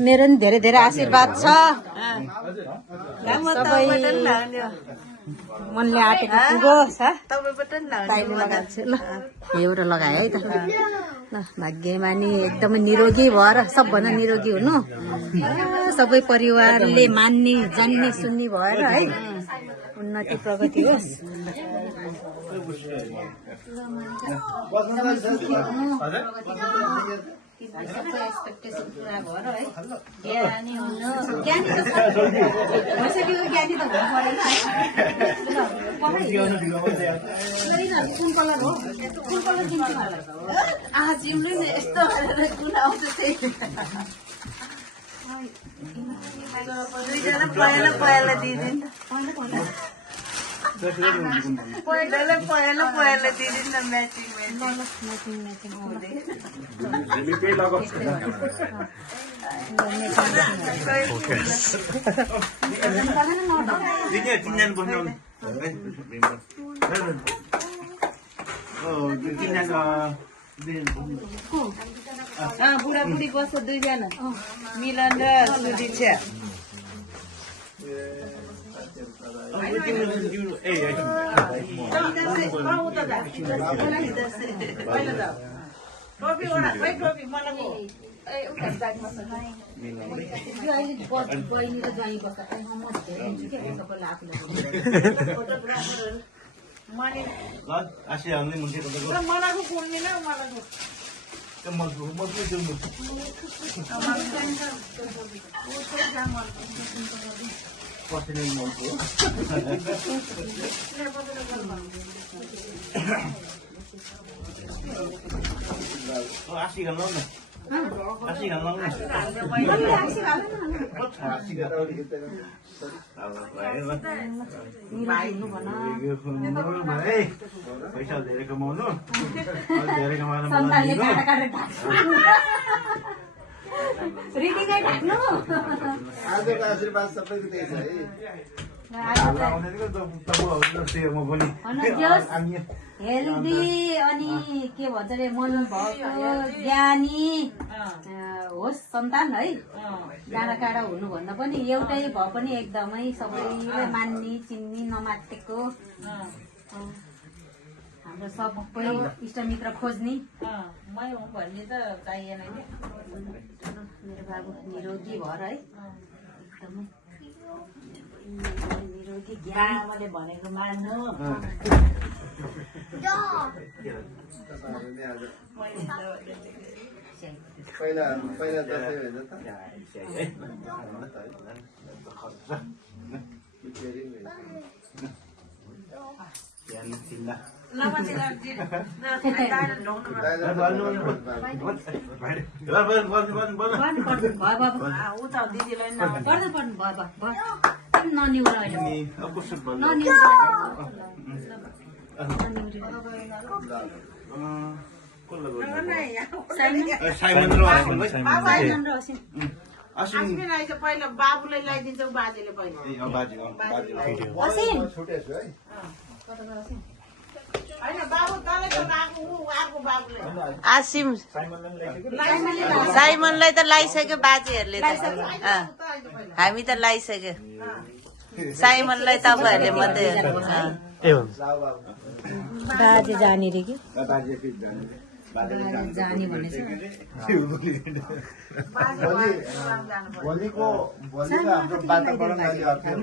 मेरो नि धेरै धेरै आशीर्वाद छ मनले आँटेको पुगोस् दाइले लगाएको ल एउटा लगायो है त ल भाग्यमानी एकदमै निरोगी भएर सबभन्दा निरोगी हुनु सबै परिवारले मान्ने जान्ने सुन्ने भएर है उन्नति प्रगति होस् एक्सपेक्टेसन पुरा भएर है ज्ञानी हुनु ज्ञानी त भइसक्यो ज्ञानी त हुनु परेन कुन कलर हो कुन कलर दिन्छु मलाई जिउले नि यस्तो कुन आउँछ त्यही दुईजना पहिला दिइदिनु पहिला दिइदिनु न म्याचिङ बुढाबुढी बस्छ दुईजना मिलन र सुदीक्षा पैसा धेरै कमाउनु धेरै कमाएर आजको आशीर्वाद सबैको त्यही छ है हेल्दी अनि के भन्छ अरे मन भएको ज्ञानी होस् सन्तान है डाँडा काँडा हुनुभन्दा पनि एउटै भए पनि एकदमै सबैले मान्ने चिन्ने नमाटेको हाम्रो सबै इष्टमित्र खोज्ने मै हुँ भन्ने त चाहिएन मेरो बाबु निरोगी भएर है एकदमै निरोगी ज्ञान मैले भनेको मान्नु पहिला दसैँ होइन पहिला बाबुलाई लगाइदिन्छौ बाजेले पहिला आसिम साइमनलाई त लगाइसक्यो बाजेहरूले त हामी त लगाइसक्यो साइमनलाई तपाईँहरूले मात्रै बाजे जाने रे कि जाने भनेछ भोलिको हाम्रो वातावरण अलि अर्कै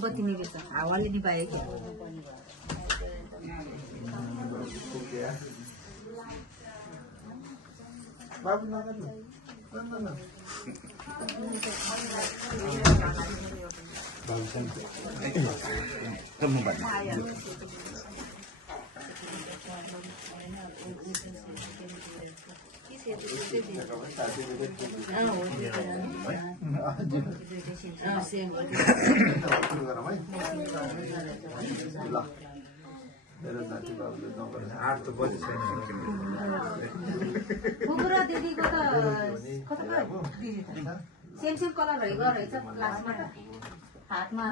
बत्ती निकेछ हावाले निभायो क्या बाबु मेरो साथीभाइले नगरेर 8 त बजे छैन कुकुर दिदीको त सेम सेम कलर रहेको रहेछ लास्टमा त हातमा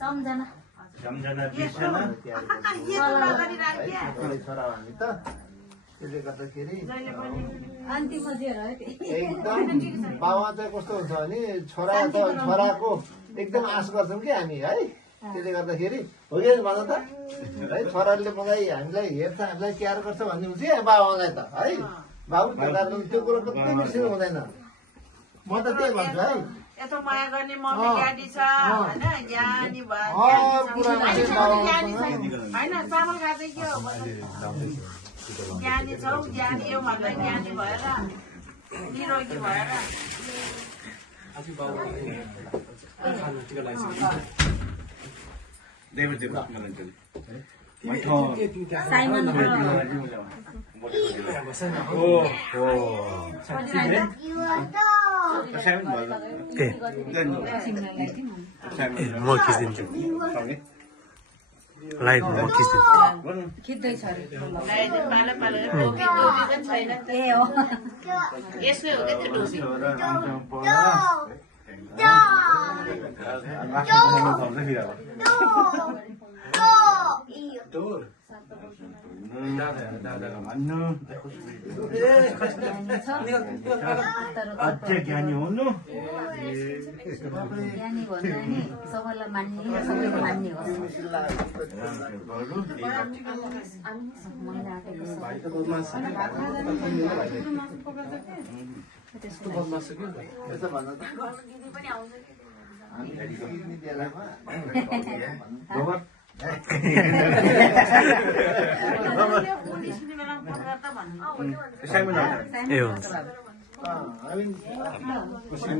सम्झना सम्झना बिर्सना छोरा हामी त त्यसले गर्दाखेरि अन्तिममा जे रह्यो एकदम बाबा चाहिँ कस्तो हुन्छ भने छोराको एकदम आश गर्छौँ कि हामी है त्यसले गर्दाखेरि हो कि भन त है छोराले मलाई हामीलाई हेर्छ हामीलाई केयर गर्छ भन्ने हुन्छ है बाबालाई त है बाबु त्यो कुरो कति बिर्सिनु हुँदैन म त त्यही भन्छु है यत्रो माया गर्ने मम्मी ज्ञानी छ होइन ज्ञानी होइन चामल खाँदै के हो ज्ञानी छौ ज्ञानी यो भन्दा ज्ञानी भएर निरोगी भएर म खिच्दिन्छु लाइभ म खिच्दिन्छु खिच्दैछ अरे पालो पालो टोपी टोपी पनि छैन ए हो यसमै हो क्या त्यो टोपी अझ ज्ञानी हुनु ज्ञानी भन्दा नि सबैलाई मान्ने र सबैको मान्ने हो यसो भन्न त हामी बेलामा ए हुन्छ हामी